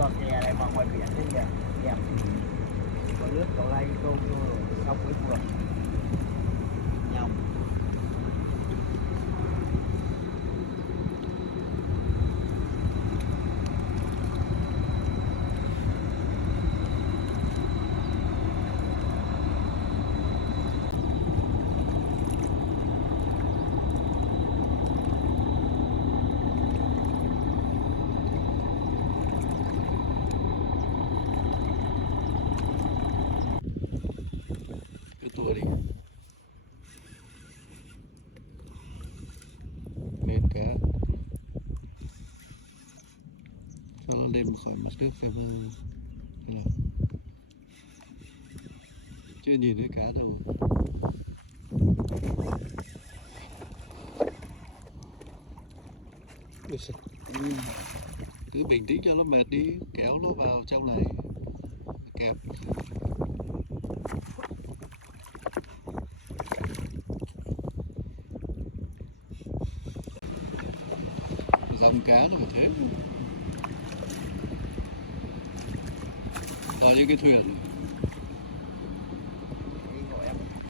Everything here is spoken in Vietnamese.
bờ kè này mà ngoài biển thế nhỉ, đẹp. Có nước có lay câu xong với vườn nhau. Cái tua đi mệt cá cho nó lên khỏi mặt nước phải bơi là chưa nhìn thấy cá đâu. Cứ bình tĩnh cho nó mệt đi, kéo nó vào trong này kẹp. Dòng cá nó phải thế. Đó những cái thuyền